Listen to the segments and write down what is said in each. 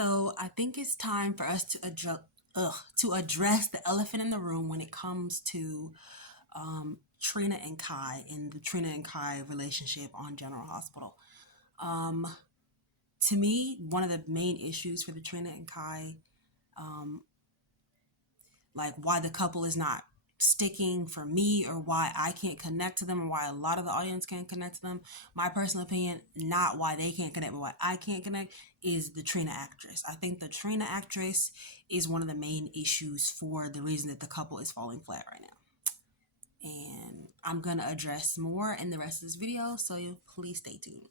So I think it's time for us to address the elephant in the room when it comes to Trina and Kai and the Trina and Kai relationship on General Hospital. Um, to me, one of the main issues for the Trina and Kai, um, like why the couple is not sticking for me, or why I can't connect to them, or why a lot of the audience can't connect to them. My personal opinion, not why they can't connect, but why I can't connect, is the Trina actress. I think the Trina actress is one of the main issues for the reason that the couple is falling flat right now. And I'm gonna address more in the rest of this video, so you please stay tuned.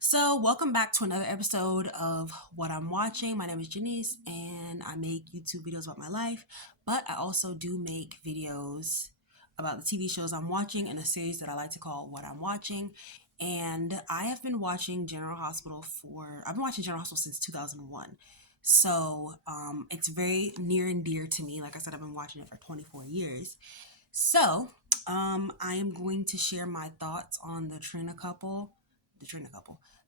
So, welcome back to another episode of What I'm Watching. My name is Janice, and I make YouTube videos about my life, but I also do make videos about the TV shows I'm watching in a series that I like to call What I'm Watching. And I have been watching General Hospital I've been watching General Hospital since 2001. So, it's very near and dear to me. Like I said, I've been watching it for 24 years. So, I am going to share my thoughts on the Trina couple,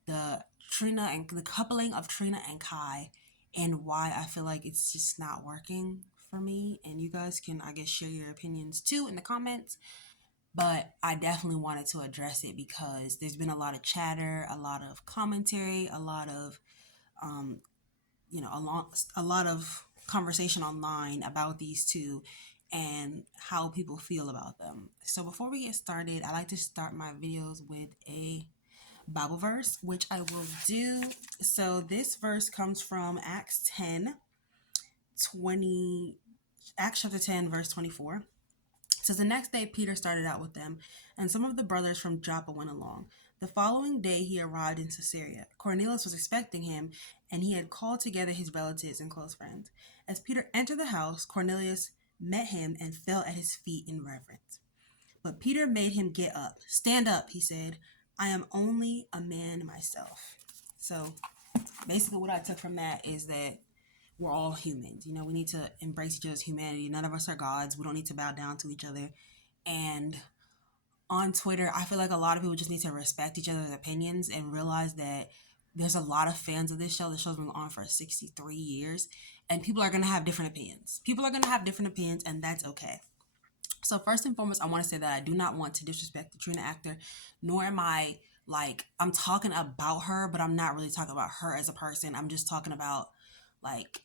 the Trina and the coupling of Trina and Kai, and why I feel like it's just not working for me. And you guys can, I guess, share your opinions too in the comments. But I definitely wanted to address it because there's been a lot of chatter, a lot of commentary, a lot of, um, a lot of conversation online about these two and how people feel about them. So before we get started, I like to start my videos with a Bible verse, which I will do. So this verse comes from Acts chapter 10, verse 24. It says, the next day Peter started out with them, and some of the brothers from Joppa went along. The following day he arrived in Caesarea. Cornelius was expecting him, and he had called together his relatives and close friends. As Peter entered the house, Cornelius met him and fell at his feet in reverence. But Peter made him get up. Stand up, he said. I am only a man myself. So basically what I took from that is that we're all humans. We need to embrace each other's humanity. None of us are gods. We don't need to bow down to each other. And on Twitter, I feel like a lot of people just need to respect each other's opinions and realize that there's a lot of fans of this show. The show's been on for 63 years, and people are going to have different opinions. And that's okay. So first and foremost, I want to say that I do not want to disrespect the Trina actor, nor am I I'm talking about her, but I'm not really talking about her as a person. I'm just talking about, like,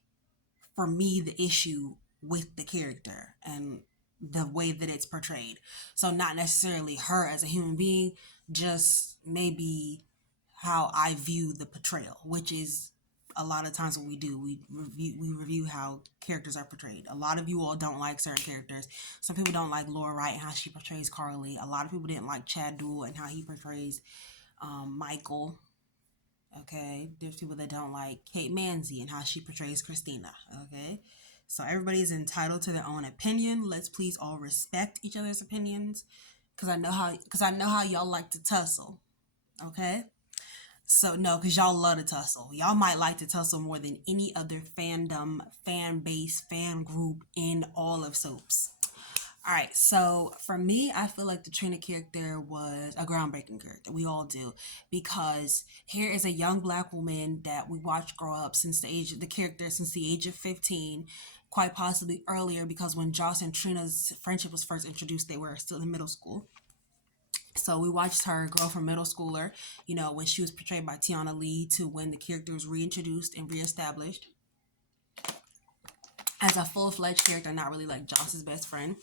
for me, the issue with the character and the way that it's portrayed. So not necessarily her as a human being, just maybe how I view the portrayal, which is a lot of times what we do. We review how characters are portrayed. A lot of you all don't like certain characters. Some people don't like Laura Wright and how she portrays Carly. A lot of people didn't like Chad Duell and how he portrays Michael. Okay, there's people that don't like Kate Manzi and how she portrays Christina. Okay, so everybody's entitled to their own opinion. Let's please all respect each other's opinions, because I know how y'all like to tussle. Okay. So no, because y'all love to tussle. Y'all might like to tussle more than any other fandom, fan base, fan group in all of soaps. All right, so for me, I feel like the Trina character was a groundbreaking character. We all do, because here is a young Black woman that we watched grow up since the age of 15, quite possibly earlier, because when Joss and Trina's friendship was first introduced, they were still in middle school. So we watched her grow from middle schooler, when she was portrayed by Tiana Lee, to when the character was reintroduced and reestablished as a full-fledged character, not really like Joss's best friend.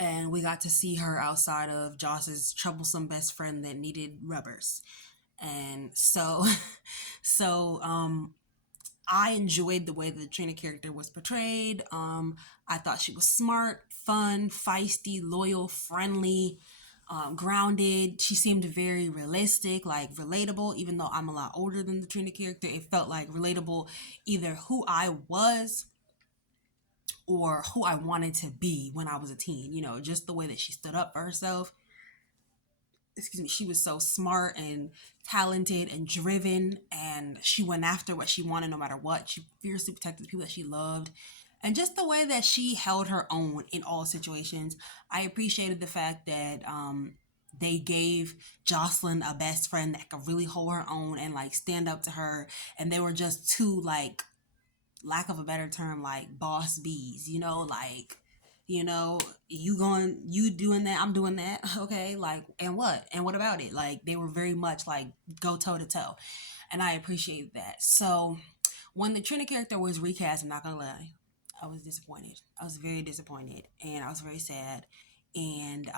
And we got to see her outside of Joss's troublesome best friend that needed rubbers. And so, I enjoyed the way the Trina character was portrayed. I thought she was smart, fun, feisty, loyal, friendly, grounded. She seemed very realistic, like relatable, even though I'm a lot older than the Trina character. It felt like relatable, either who I was or who I wanted to be when I was a teen. Just the way that she stood up for herself. She was so smart and talented and driven, and she went after what she wanted no matter what. She fiercely protected the people that she loved. And just the way that she held her own in all situations. I appreciated the fact that they gave Jocelyn a best friend that could really hold her own and like stand up to her, and they were just two, like, lack of a better term, like boss bees, like, you know, you doing that, I'm doing that, okay, like, and what about it? Like, they were very much like go toe to toe, and I appreciate that. So when the Trina character was recast, I'm not gonna lie, I was disappointed. I was very disappointed, and I was very sad. And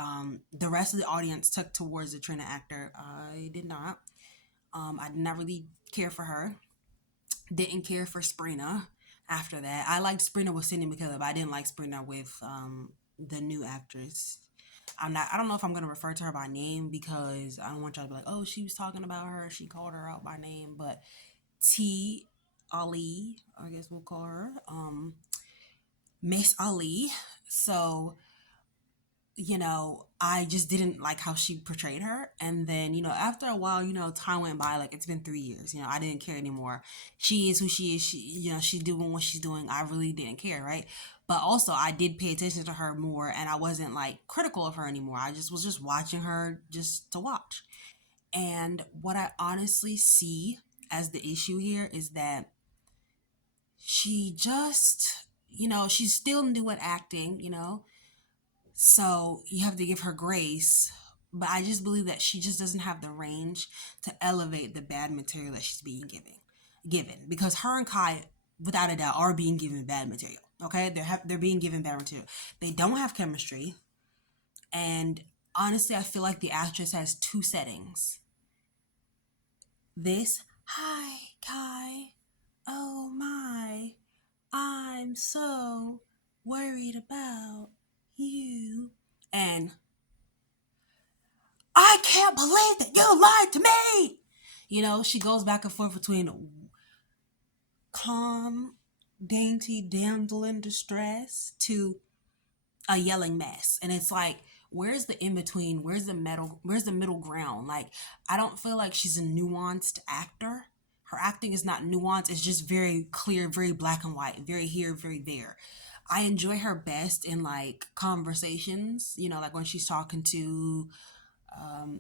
the rest of the audience took towards the Trina actor. I did not. I did not really care for her. Didn't care for Sprina after that. I liked Sprina with Cindy McKellar, but I didn't like Sprina with the new actress. I don't know if I'm gonna refer to her by name because I don't want y'all to be like, oh, she was talking about her, she called her out by name, but T Ali, I guess we'll call her. Miss Ali. So, I just didn't like how she portrayed her. And then, after a while, time went by. Like, it's been 3 years. I didn't care anymore. She is who she is. She's doing what she's doing. I really didn't care, right? But also, I did pay attention to her more, and I wasn't like critical of her anymore. I just was just watching her just to watch. And what I honestly see as the issue here is that she just, she's still new at acting, so you have to give her grace. But I just believe that she just doesn't have the range to elevate the bad material that she's being given. Because her and Kai, without a doubt, are being given bad material. Okay, they're being given bad material. They don't have chemistry, and honestly, I feel like the actress has two settings. This, hi Kai, oh my, I'm so worried about you, and I can't believe that you lied to me. She goes back and forth between calm, dainty damsel in distress to a yelling mess. And it's like, where's the in between? Where's the middle ground? Like, I don't feel like she's a nuanced actor. Her acting is not nuanced. It's just very clear, very black and white, very here, very there. I enjoy her best in like conversations, like when she's talking to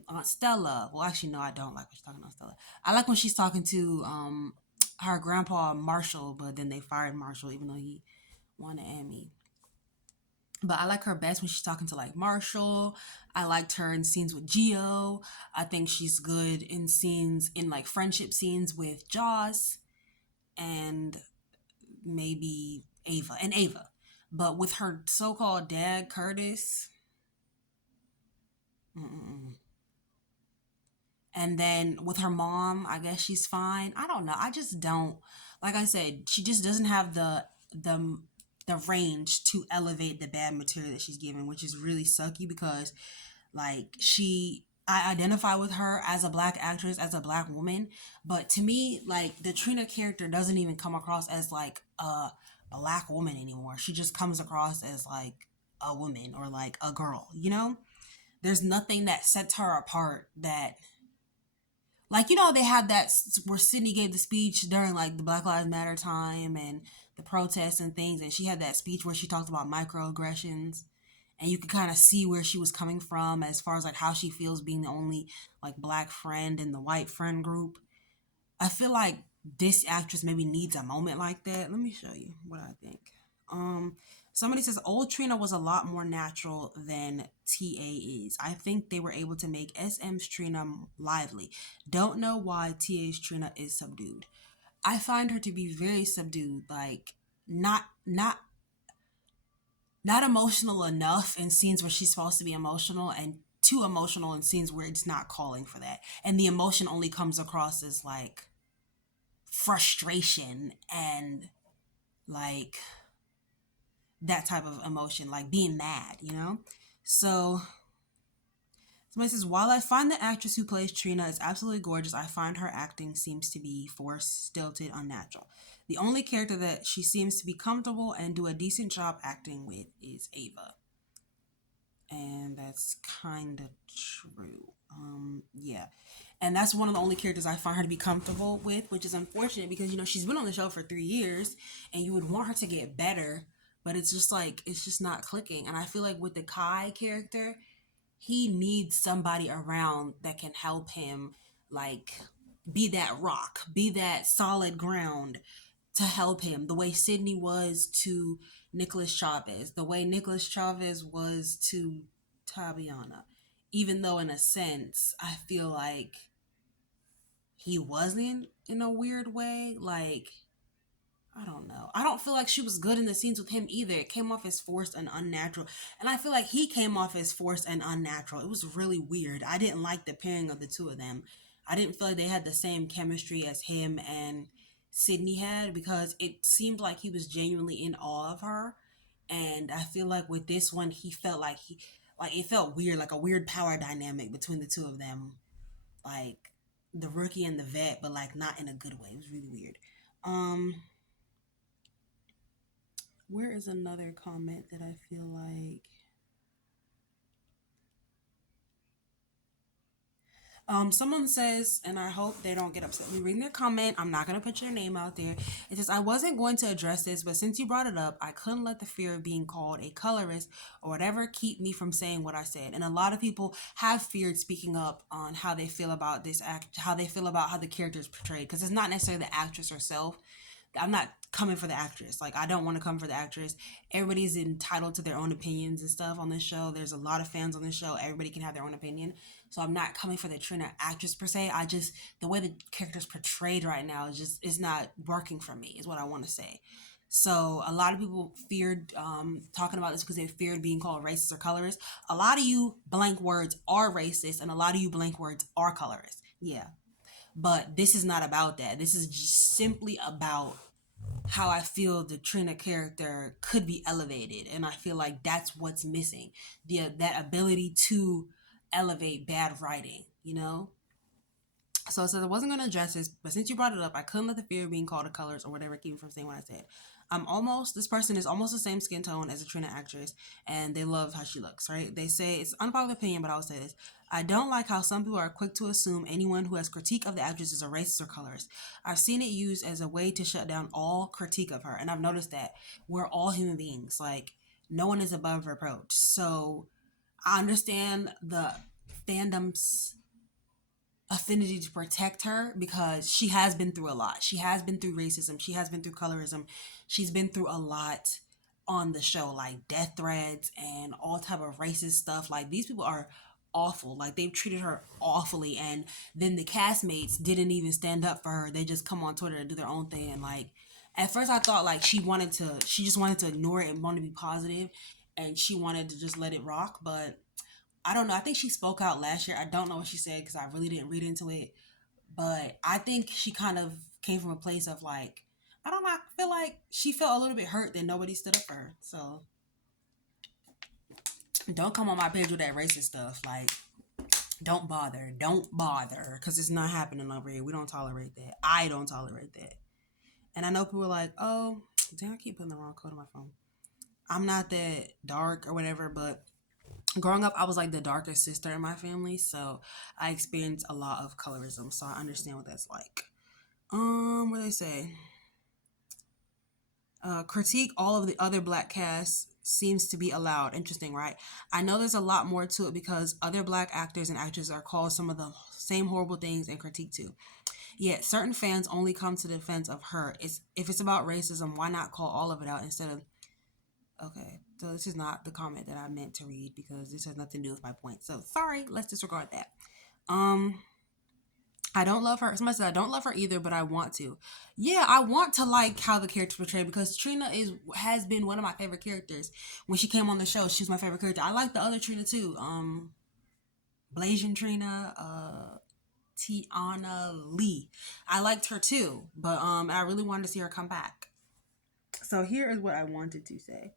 Aunt Stella. Well, actually, no, I don't like when she's talking to Aunt Stella. I like when she's talking to her grandpa Marshall, but then they fired Marshall even though he won an Emmy. But I like her best when she's talking to like Marshall. I liked her in scenes with Geo. I think she's good in scenes, in like friendship scenes with Joss and maybe Ava. But with her so-called dad Curtis, mm-mm. And then with her mom, I guess she's fine. I don't know. I just don't, like I said, she just doesn't have the the range to elevate the bad material that she's given, which is really sucky because like I identify with her as a black actress, as a black woman, but to me, like the Trina character doesn't even come across as like a black woman anymore. She just comes across as like a woman or like a girl. There's nothing that sets her apart that, like, they had that where Sydney gave the speech during like the Black Lives Matter time and the protests and things, and she had that speech where she talked about microaggressions, and you could kind of see where she was coming from as far as like how she feels being the only like black friend in the white friend group. I feel like this actress maybe needs a moment like that. Let me show you what I think. Um, Somebody says old Trina was a lot more natural than TA is. I think they were able to make SM's Trina lively. Don't know why TA's Trina is subdued. I find her to be very subdued, like not emotional enough in scenes where she's supposed to be emotional, and too emotional in scenes where it's not calling for that. And the emotion only comes across as like frustration and like that type of emotion, like being mad. So somebody says, while I find the actress who plays Trina is absolutely gorgeous, I find her acting seems to be forced, stilted, unnatural. The only character that she seems to be comfortable and do a decent job acting with is Ava. And that's kind of true. Yeah. And that's one of the only characters I find her to be comfortable with, which is unfortunate because, she's been on the show for 3 years and you would want her to get better, but it's just like, it's just not clicking. And I feel like with the Kai character, he needs somebody around that can help him, like, be that rock, be that solid ground to help him, the way Sydney was to Nicholas Chavez, the way Nicholas Chavez was to Tabiana. Even though, in a sense, I feel like he wasn't, in a weird way. Like, I don't know. I don't feel like she was good in the scenes with him either. It came off as forced and unnatural. And I feel like he came off as forced and unnatural. It was really weird. I didn't like the pairing of the two of them. I didn't feel like they had the same chemistry as him and Sydney had, because it seemed like he was genuinely in awe of her. And I feel like with this one, he felt like like, it felt weird, like a weird power dynamic between the two of them. Like the rookie and the vet, but like not in a good way. It was really weird. Um, where is another comment that I feel like someone says, and I hope they don't get upset with me reading their comment. I'm not gonna put your name out there. It says, I wasn't going to address this, but since you brought it up, I couldn't let the fear of being called a colorist or whatever keep me from saying what I said. And a lot of people have feared speaking up on how they feel about this act, how they feel about how the character is portrayed, because it's not necessarily the actress herself. I'm not coming for the actress. Like, I don't want to come for the actress. Everybody's entitled to their own opinions and stuff on this show. There's a lot of fans on this show. Everybody can have their own opinion. So I'm not coming for the Trina actress per se. I just, the way the character's portrayed right now is not working for me, is what I want to say. So a lot of people feared talking about this because they feared being called racist or colorist. A lot of you blank words are racist, and a lot of you blank words are colorist. Yeah, but this is not about that. This is just simply about how I feel the Trina character could be elevated, and I feel like that's what's missing, the that ability to elevate bad writing. You know. So I said I wasn't going to address this, but since you brought it up, I couldn't let the fear of being called a colors or whatever keep me from saying what I said. This person is almost the same skin tone as a Trina actress, and they love how she looks, right? They say it's unpopular opinion, but I'll say this. I don't like how some people are quick to assume anyone who has critique of the actress is a racist or colorist. I've seen it used as a way to shut down all critique of her, and I've noticed that we're all human beings. Like, no one is above reproach. So I understand the fandom's affinity to protect her because she has been through a lot. She has been through racism. She has been through colorism. She's been through a lot on the show, like death threats and all type of racist stuff. Like, these people are awful. Like, they've treated her awfully, and then the castmates didn't even stand up for her. They just come on Twitter and do their own thing. And like, at first I thought like she just wanted to ignore it and want to be positive, and she wanted to just let it rock. But I don't know. I think she spoke out last year. I don't know what she said because I really didn't read into it. But I think she kind of came from a place of like, I don't know. I feel like she felt a little bit hurt that nobody stood up for her. So don't come on my page with that racist stuff. Like, don't bother. Don't bother. Because it's not happening over here. We don't tolerate that. I don't tolerate that. And I know people are like, oh, damn, I keep putting the wrong code on my phone. I'm not that dark or whatever, but growing up, I was like the darkest sister in my family, so I experienced a lot of colorism, so I understand what that's like. What do they say? Critique all of the other black casts seems to be allowed. Interesting, right? I know there's a lot more to it because other black actors and actresses are called some of the same horrible things and critiqued too. Yet certain fans only come to the defense of her. It's if it's about racism, why not call all of it out instead of okay, so this is not the comment that I meant to read because this has nothing to do with my point. So sorry, let's disregard that. Um, I don't love her. Somebody said I don't love her either, but I want to. Yeah, I want to like how the character portrayed because Trina has been one of my favorite characters. When she came on the show, she was my favorite character. I like the other Trina too. Blasian Trina, Tiana Lee. I liked her too, but I really wanted to see her come back. So here is what I wanted to say.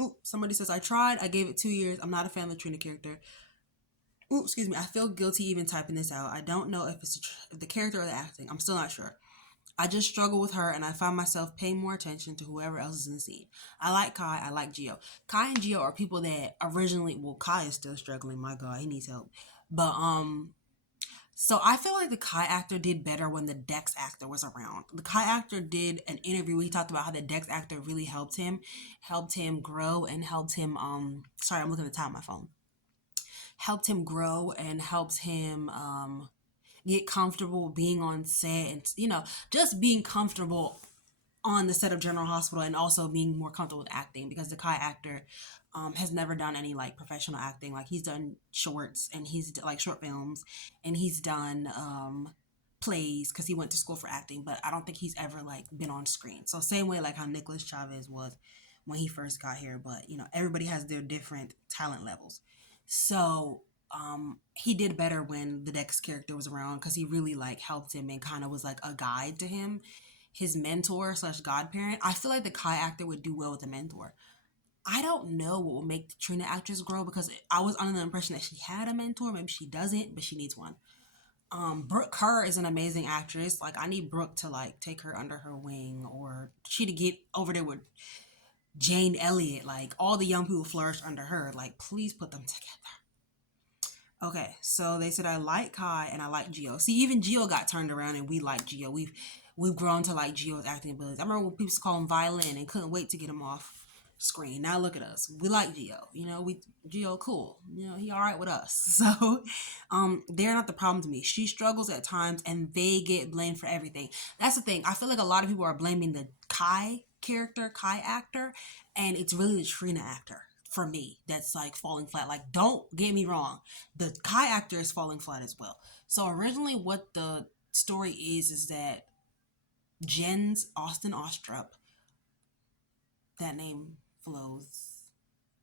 Ooh, somebody says I tried. I gave it 2 years. I'm not a fan of the Trina character. Ooh, excuse me. I feel guilty even typing this out. I don't know if it's if the character or the acting. I'm still not sure. I just struggle with her, and I find myself paying more attention to whoever else is in the scene. I like Kai. I like Gio. Kai and Gio are people that originally. Well, Kai is still struggling. My God, he needs help. But so I feel like the Kai actor did better when the Dex actor was around. The Kai actor did an interview where he talked about how the Dex actor really helped him grow and helped him sorry, I'm looking at the time on my phone. helped him grow and helped him get comfortable being on set, and just being comfortable on the set of General Hospital, and also being more comfortable with acting, because the Kai actor has never done any like professional acting. Like he's done shorts, and like short films, and he's done plays because he went to school for acting, but I don't think he's ever like been on screen. So same way like how Nicholas Chavez was when he first got here, but everybody has their different talent levels. So he did better when the Dex character was around, because he really like helped him and kind of was like a guide to him, his mentor slash godparent. I feel like the Kai actor would do well with a mentor. I don't know what will make the Trina actress grow, because I was under the impression that she had a mentor. Maybe she doesn't, but she needs one. Brooke Kerr is an amazing actress. Like I need Brooke to like take her under her wing, or she to get over there with Jane Elliott. Like all the young people flourish under her. Like please put them together. Okay, so they said I like Kai and I like Gio. See, even Gio got turned around, and we like Gio. We've grown to like Gio's acting abilities. I remember when people used to call him violin and couldn't wait to get him off screen. Now look at us. We like Gio. We Gio cool. He all right with us. So they're not the problem to me. She struggles at times, and they get blamed for everything. That's the thing. I feel like a lot of people are blaming the Kai character, Kai actor, and it's really the Trina actor for me that's like falling flat. Like don't get me wrong, the Kai actor is falling flat as well. So originally what the story is that Jens Austin Ostrup, that name flows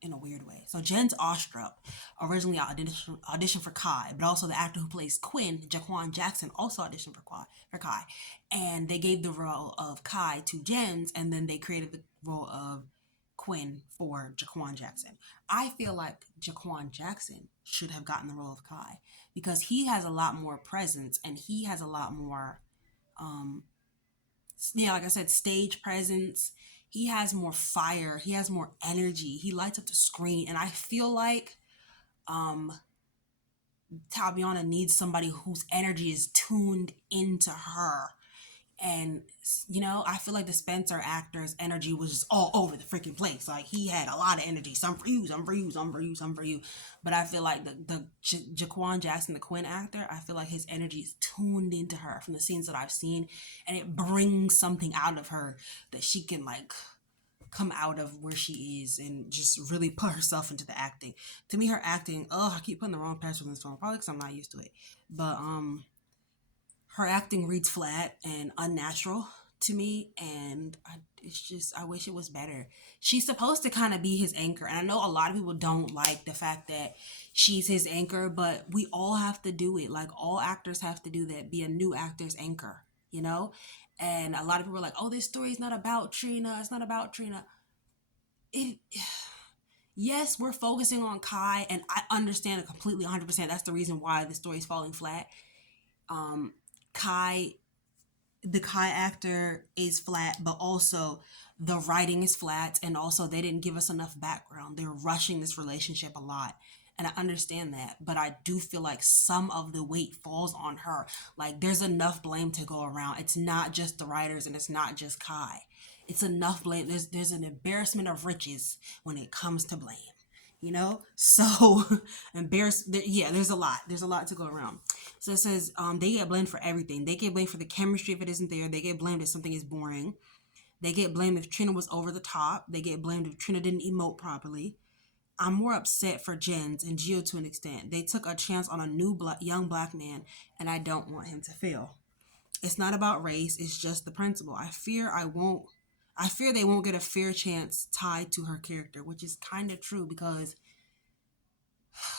in a weird way. So Jens Ostrup originally auditioned for Kai, but also the actor who plays Quinn, Jaquan Jackson, also auditioned for Kai. And they gave the role of Kai to Jens, and then they created the role of Quinn for Jaquan Jackson. I feel like Jaquan Jackson should have gotten the role of Kai, because he has a lot more presence, and he has a lot more like I said, stage presence. He has more fire. He has more energy. He lights up the screen. And I feel like Tabiana needs somebody whose energy is tuned into her. And I feel like the Spencer actor's energy was just all over the freaking place. Like he had a lot of energy. Some for you, some for you, some for you, some for you. But I feel like the Jaquan Jackson, the Quinn actor, I feel like his energy is tuned into her from the scenes that I've seen, and it brings something out of her that she can like come out of where she is and just really put herself into the acting. To me, her acting, I keep putting the wrong password in this phone, probably because I'm not used to it. But her acting reads flat and unnatural to me, and I wish it was better. She's supposed to kind of be his anchor, and I know a lot of people don't like the fact that she's his anchor, but we all have to do it. Like all actors have to do that, be a new actor's anchor, and a lot of people are like, oh, this story is not about Trina, it's not about Trina. It Yes, we're focusing on Kai, and I understand it completely 100%. That's the reason why the story is falling flat. um Kai, the Kai actor is flat, but also the writing is flat, and also they didn't give us enough background. They're rushing this relationship a lot. And I understand that, but I do feel like some of the weight falls on her. Like there's enough blame to go around. It's not just the writers, and it's not just Kai. It's enough blame. There's an embarrassment of riches when it comes to blame. So yeah, there's a lot to go around. So it says they get blamed for everything. They get blamed for the chemistry if it isn't there. They get blamed if something is boring. They get blamed if Trina was over the top. They get blamed if Trina didn't emote properly. I'm more upset for Jens and Gio to an extent. They took a chance on a new young black man, and I don't want him to fail. It's not about race, it's just the principle. I fear they won't get a fair chance tied to her character, which is kind of true, because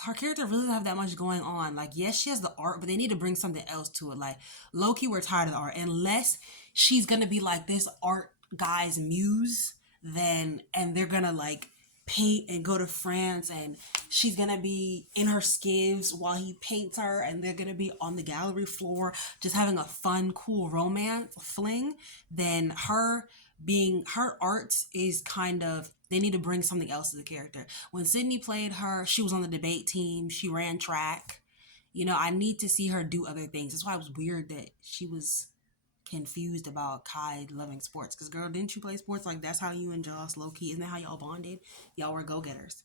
her character really doesn't have that much going on. Like, yes, she has the art, but they need to bring something else to it. Like, low-key, we're tired of the art. Unless she's gonna be like this art guy's muse, and they're gonna like paint and go to France, and she's gonna be in her skivs while he paints her, and they're gonna be on the gallery floor just having a fun, cool romance fling. Then her art is kind of, they need to bring something else to the character. When Sydney played her, she was on the debate team, she ran track. I need to see her do other things. That's why it was weird that she was confused about Kai loving sports. Because, girl, didn't you play sports? Like, that's how you and Joss, low-key, isn't that how y'all bonded? Y'all were go-getters.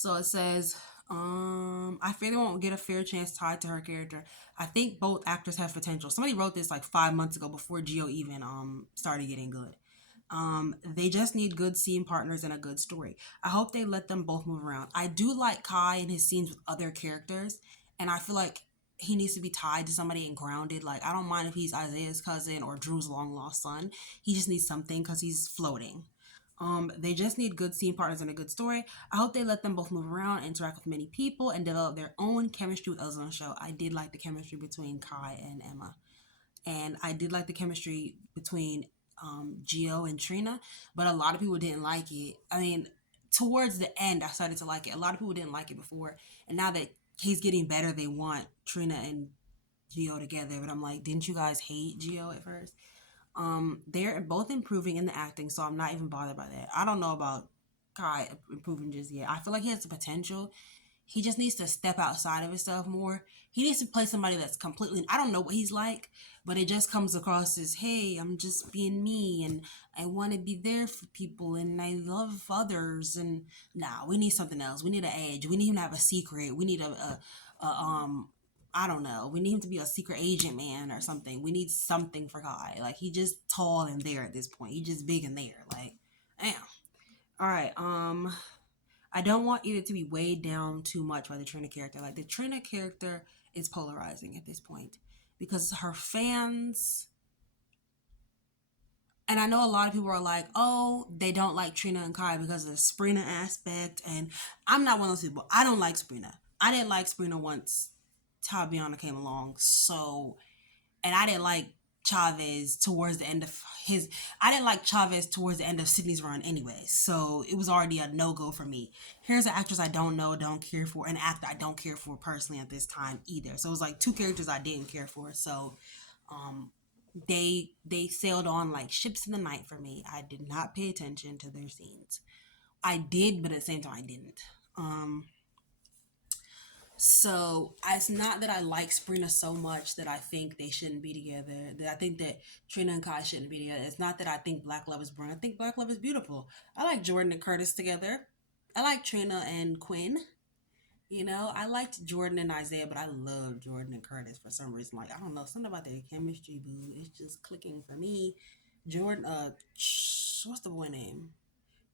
So it says, I fear they won't get a fair chance tied to her character. I think both actors have potential. Somebody wrote this like 5 months ago before Geo even started getting good. They just need good scene partners and a good story. I hope they let them both move around. I do like Kai and his scenes with other characters, and I feel like he needs to be tied to somebody and grounded. Like, I don't mind if he's Isaiah's cousin or Drew's long lost son. He just needs something because he's floating. They just need good scene partners and a good story. I hope they let them both move around, interact with many people, and develop their own chemistry with others on the show. I did like the chemistry between Kai and Emma, and I did like the chemistry between Gio and Trina, but a lot of people didn't like it. I mean, towards the end, I started to like it. A lot of people didn't like it before, and now that he's getting better, they want Trina and Gio together. But I'm like, didn't you guys hate Gio at first? They're both improving in the acting, so I'm not even bothered by that. I don't know about Kai improving just yet. I feel like he has the potential. He just needs to step outside of himself more. He needs to play somebody that's completely, I don't know what he's like, but it just comes across as, hey, I'm just being me and I want to be there for people and I love others. And nah, we need something else. We need an edge. We need him to have a secret. We need I don't know. We need him to be a secret agent man or something. We need something for Guy. Like, he just tall and there at this point. He just big and there. Like, damn. All right. I don't want either to be weighed down too much by the Trina character. Like, the Trina character is polarizing at this point because her fans, and I know a lot of people are like, oh, they don't like Trina and Kai because of the Sabrina aspect, and I'm not one of those people. I don't like Sabrina. I didn't like Sabrina once Tabiana came along, so, and I didn't like Chavez towards the end of his. I didn't like Chavez towards the end of Sydney's run anyway, so it was already a no go for me. Here's an actress I don't know, don't care for, an actor I don't care for personally at this time either. So it was like two characters I didn't care for. So, um, they sailed on like ships in the night for me. I did not pay attention to their scenes. I did, but at the same time I didn't. Um, so it's not that I like Sabrina so much that I think they shouldn't be together. That I think that Trina and Kai shouldn't be together. It's not that I think Black Love is boring. I think Black Love is beautiful. I like Jordan and Curtis together. I like Trina and Quinn. You know, I liked Jordan and Isaiah, but I love Jordan and Curtis for some reason. Like, I don't know, something about their chemistry, boo. It's just clicking for me. Jordan, what's the boy name?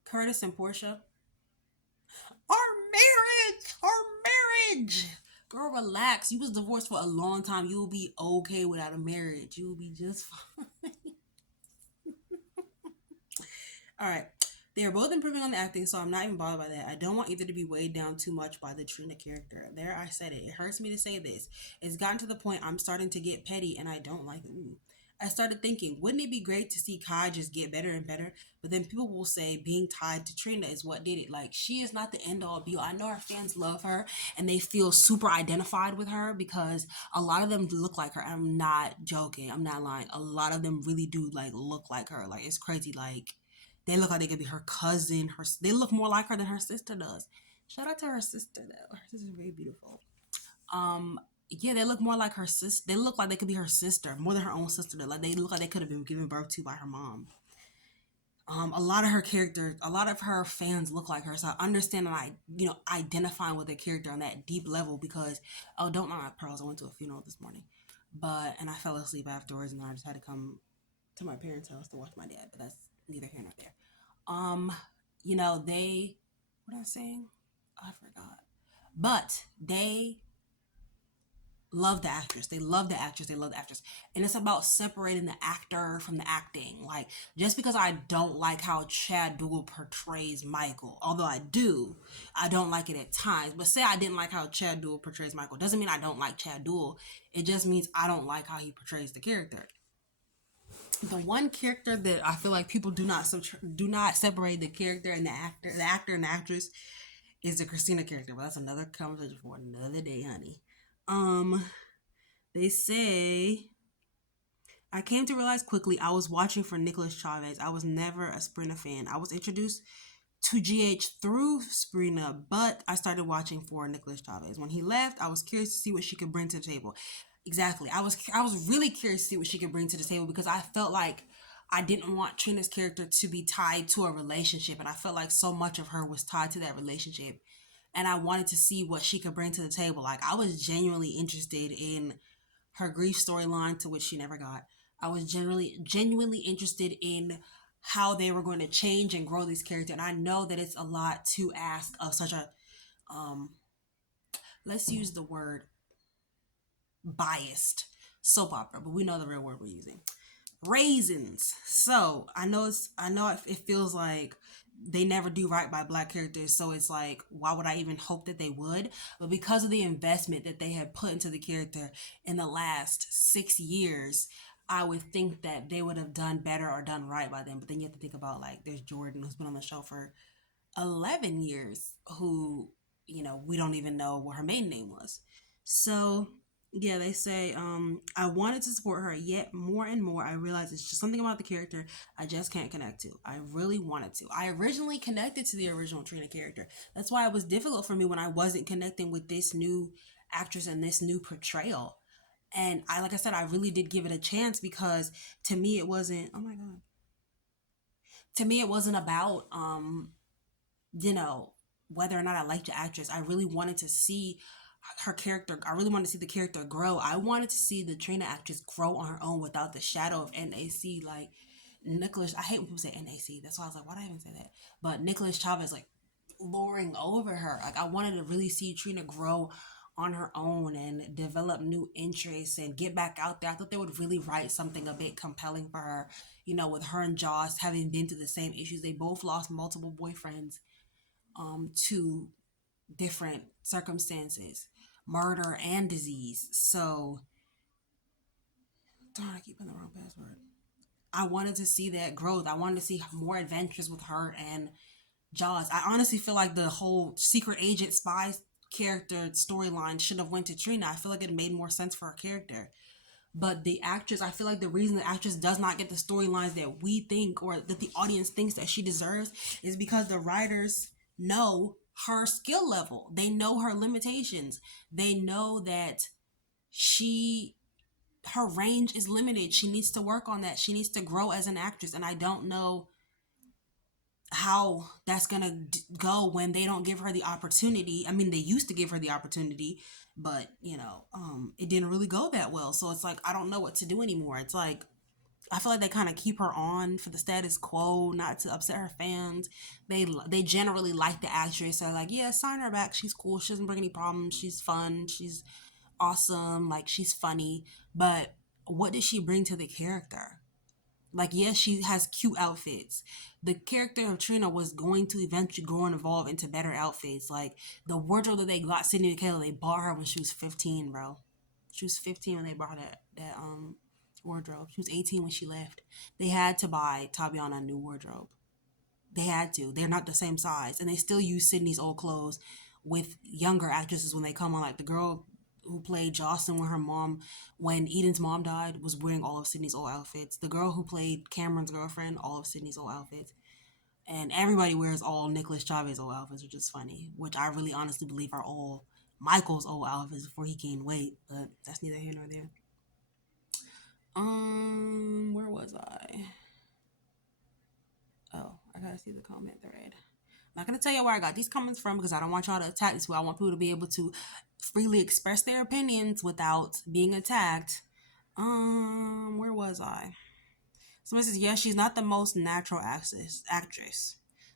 Curtis and Portia. Our marriage. Girl, relax. You was divorced for a long time. You will be okay without a marriage. You will be just fine. All right. They are both improving on the acting, so I'm not even bothered by that. I don't want either to be weighed down too much by the Trina character. There, I said it. It hurts me to say this. It's gotten to the point I'm starting to get petty, and I don't like it. Ooh. I started thinking, wouldn't it be great to see Kai just get better and better? But then people will say being tied to Trina is what did it. Like, she is not the end all be all. I know our fans love her and they feel super identified with her because a lot of them look like her. I'm not joking. I'm not lying. A lot of them really do like look like her. Like, it's crazy. Like, they look like they could be her cousin. They look more like her than her sister does. Shout out to her sister though. Her sister's very beautiful. Yeah, they look more like her sister. They look like they could be her sister more than her own sister. Like, they look like they could have been given birth to by her mom. A lot of her characters, a lot of her fans look like her. So I understand and identifying with the character on that deep level because, oh, don't mind my pearls. I went to a funeral this morning, and I fell asleep afterwards, and I just had to come to my parents' house to watch my dad. But that's neither here nor there. Um, what I was saying, I forgot. But they love the actress. They love the actress. They love the actress. And it's about separating the actor from the acting. Like, just because I don't like how Chad Duell portrays Michael, although I don't like it at times. But say I didn't like how Chad Duell portrays Michael, doesn't mean I don't like Chad Duell. It just means I don't like how he portrays the character. The one character that I feel like people do not separate the character and the actor and the actress, is the Christina character. But that's another conversation for another day, honey. Um, they say I came to realize quickly I was watching for Nicholas Chavez. I was never a Sabrina fan. I was introduced to GH through Sabrina, but I started watching for Nicholas Chavez. When he left, I was curious to see what she could bring to the table. Exactly. I was really curious to see what she could bring to the table because I felt like I didn't want Trina's character to be tied to a relationship, and I felt like so much of her was tied to that relationship. and I wanted to see what she could bring to the table. Like, I was genuinely interested in her grief storyline, to which she never got. I was genuinely interested in how they were going to change and grow this character. And I know that it's a lot to ask of such a um let's use the word biased soap opera, but we know the real word we're using. Raisins. So I know it feels like they never do right by black characters, so it's like, why would I even hope that they would? But because of the investment that they have put into the character in the last 6 years, I would think that they would have done better or done right by them. But then you have to think about, like, there's Jordan, who's been on the show for 11 years, who, we don't even know what her maiden name was. So, yeah, they say, I wanted to support her, yet more and more I realized it's just something about the character I just can't connect to. I really wanted to. I originally connected to the original Trina character. That's why it was difficult for me when I wasn't connecting with this new actress and this new portrayal. And like I said, I really did give it a chance, because to me it wasn't, oh my God. To me, it wasn't about you know, whether or not I liked the actress. I really wanted to see her character. I really wanted to see the character grow. I wanted to see the Trina actress grow on her own without the shadow of NAC. Like, Nicholas, I hate when people say NAC. That's why I was like, why did I even say that? But Nicholas Chavez, like, lowering over her. Like, I wanted to really see Trina grow on her own and develop new interests and get back out there. I thought they would really write something a bit compelling for her, with her and Joss having been through the same issues. They both lost multiple boyfriends to different circumstances, murder and disease. So, darn, I keep putting the wrong password. I wanted to see that growth. I wanted to see more adventures with her and Jaws. I honestly feel like the whole secret agent spy character storyline should have went to Trina. I feel like it made more sense for her character. But the actress, I feel like the reason the actress does not get the storylines that we think, or that the audience thinks that she deserves, is because the writers know her skill level. They know her limitations. They know that she her range is limited. She needs to work on that. She needs to grow as an actress, and I don't know how that's gonna go when they don't give her the opportunity. I mean, they used to give her the opportunity, but it didn't really go that well. So it's like, I don't know what to do anymore. It's like, I feel like they kind of keep her on for the status quo, not to upset her fans. They generally like the actress. They're like, yeah, sign her back. She's cool. She doesn't bring any problems. She's fun. She's awesome. Like, she's funny. But what does she bring to the character? Like, yes, she has cute outfits. The character of Trina was going to eventually grow and evolve into better outfits. Like, the wardrobe that they got Sydney Michaela, they bought her when she was 15, bro. She was 15 when they bought her that wardrobe. She was 18 when she left. They had to buy Tabiana a new wardrobe. They had to. They're not the same size, and they still use Sydney's old clothes with younger actresses when they come on. Like, the girl who played Jocelyn when Eden's mom died, was wearing all of Sydney's old outfits. The girl who played Cameron's girlfriend, all of Sydney's old outfits. And everybody wears all Nicholas Chavez's old outfits, which is funny. Which I really honestly believe are all Michael's old outfits before he gained weight. But that's neither here nor there. Where was I? Oh, I gotta see the comment thread. I'm not gonna tell you where I got these comments from, because I don't want y'all to attack this way. I want people to be able to freely express their opinions without being attacked. Where was I? Someone says, yes, she's not the most natural actress.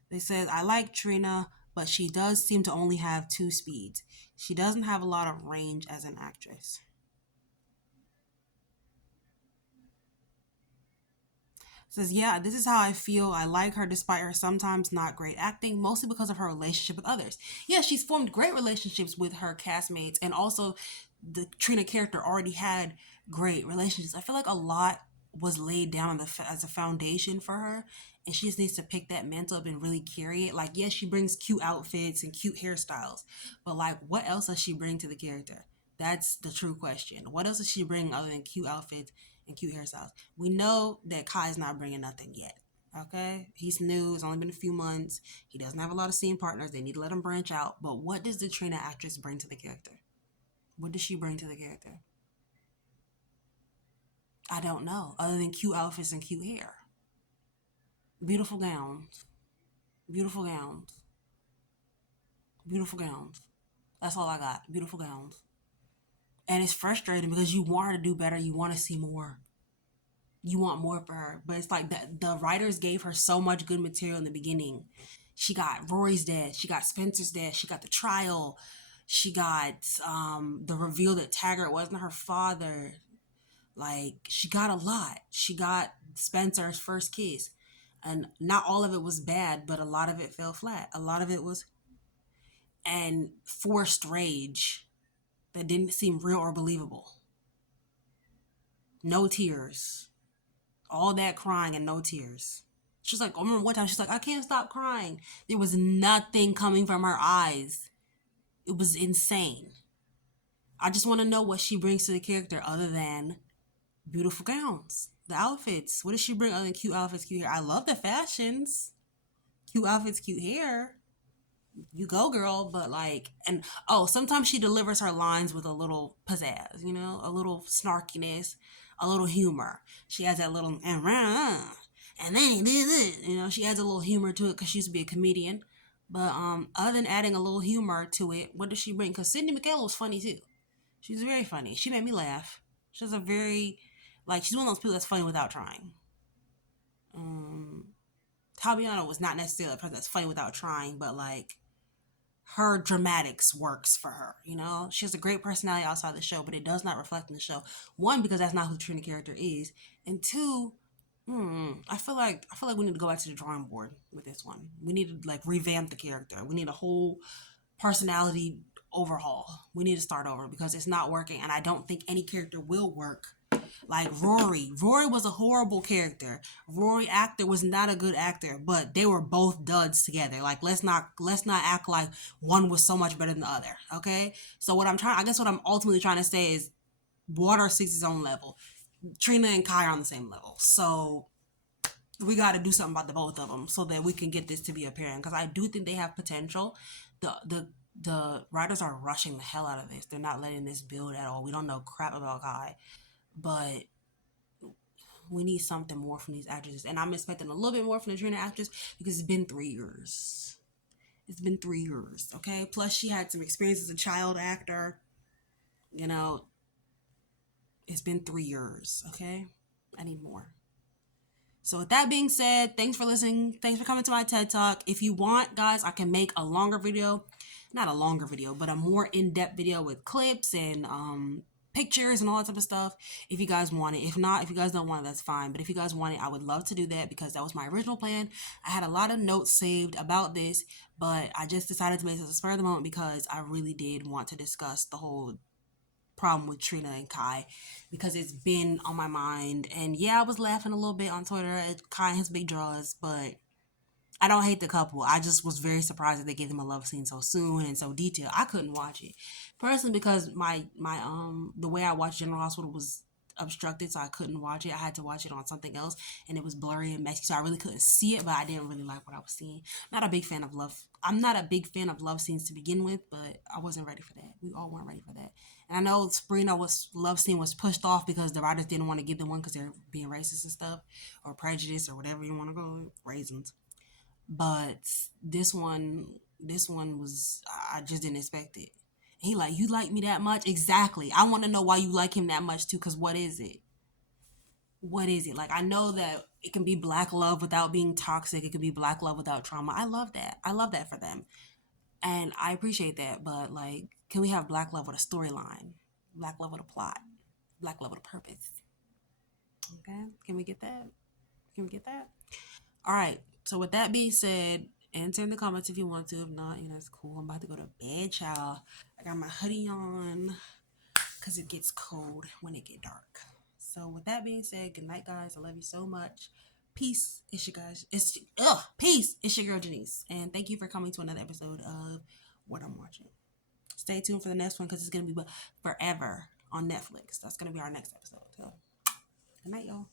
They said, I like Trina, but she does seem to only have two speeds. She doesn't have a lot of range as an actress. Says, yeah, this is how I feel. I like her despite her sometimes not great acting, mostly because of her relationship with others. Yeah, she's formed great relationships with her castmates, and also the Trina character already had great relationships. I feel like a lot was laid down as a foundation for her, and she just needs to pick that mantle up and really carry it. Like, yes, she brings cute outfits and cute hairstyles, but like, what else does she bring to the character? That's the true question. What else does she bring other than cute outfits and cute hairstyles? We know that Kai's not bringing nothing yet. Okay, he's new. It's only been a few months. He doesn't have a lot of scene partners. They need to let him branch out. But what does the Trina actress bring to the character? What does she bring to the character? I don't know. Other than cute outfits and cute hair, beautiful gowns, beautiful gowns, Beautiful gowns. That's all I got. Beautiful gowns. And it's frustrating because you want her to do better. You want to see more. You want more for her. But it's like the writers gave her so much good material in the beginning. She got Rory's death. She got Spencer's death. She got the trial. She got the reveal that Taggart wasn't her father. Like, she got a lot. She got Spencer's first kiss. And not all of it was bad, but a lot of it fell flat. A lot of it was, and forced rage that didn't seem real or believable. No tears. All that crying and no tears. She's like, I remember one time she's like, I can't stop crying. There was nothing coming from her eyes. It was insane. I just want to know what she brings to the character other than beautiful gowns, the outfits. What does she bring other than cute outfits, cute hair? I love the fashions. Cute outfits, cute hair. You go, girl. But like, and oh, sometimes she delivers her lines with a little pizzazz, you know, a little snarkiness, a little humor. She has that little and then he did it. You know, she adds a little humor to it because she used to be a comedian. But other than adding a little humor to it, what does she bring? Because Sydney Michaela was funny too. She's very funny. She made me laugh. She's a very, like, she's one of those people that's funny without trying. Tabiana was not necessarily a person that's funny without trying, but like, her dramatics works for her. You know, she has a great personality outside the show, but it does not reflect in the show. One, because that's not who the Trina character is, and two, I feel like we need to go back to the drawing board with this one. We need to like revamp the character. We need a whole personality overhaul. We need to start over because it's not working, and I don't think any character will work. Like Rory was a horrible character. Rory actor was not a good actor, but they were both duds together. Like, let's not act like one was so much better than the other. Okay, so what I'm ultimately trying to say is, Water seeks its own level. Trina and Kai are on the same level, so we got to do something about the both of them so that we can get this to be apparent. Because I do think they have potential. The writers are rushing the hell out of this. They're not letting this build at all. We don't know crap about Kai, but we need something more from these actresses. And I'm expecting a little bit more from the Trina actress because it's been 3 years. It's been 3 years, okay? Plus, she had some experience as a child actor. You know, it's been 3 years, okay? I need more. So with that being said, thanks for listening. Thanks for coming to my TED Talk. If you want, guys, I can make a longer video. Not a longer video, but a more in-depth video with clips and pictures and all that type of stuff if you guys want it. If not, if you guys don't want it, that's fine. But if you guys want it, I would love to do that because that was my original plan. I had a lot of notes saved about this, but I just decided to make this a spur of the moment because I really did want to discuss the whole problem with Trina and Kai because it's been on my mind. And yeah, I was laughing a little bit on Twitter at Kai and his big draws, but I don't hate the couple. I just was very surprised that they gave them a love scene so soon and so detailed. I couldn't watch it personally because my the way I watched General Hospital was obstructed, so I couldn't watch it. I had to watch it on something else, and it was blurry and messy, so I really couldn't see it. But I didn't really like what I was seeing. Not a big fan of love. I'm not a big fan of love scenes to begin with, but I wasn't ready for that. We all weren't ready for that. And I know Sabrina's love scene was pushed off because the writers didn't want to give them one because they're being racist and stuff, or prejudiced, or whatever you want to go, raisins. But this one was, I just didn't expect it. He like, you like me that much? Exactly. I want to know why you like him that much too. Cause what is it? What is it? Like, I know that it can be black love without being toxic. It can be black love without trauma. I love that. I love that for them, and I appreciate that. But like, can we have black love with a storyline? Black love with a plot. Black love with a purpose. Okay. Can we get that? Can we get that? All right. So with that being said, answer in the comments if you want to. If not, it's cool. I'm about to go to bed, y'all. I got my hoodie on because it gets cold when it get dark. So with that being said, good night, guys. I love you so much. Peace. It's your guys. Peace. It's your girl Janice, and thank you for coming to another episode of What I'm Watching. Stay tuned for the next one because it's gonna be forever on Netflix. That's gonna be our next episode. So good night, y'all.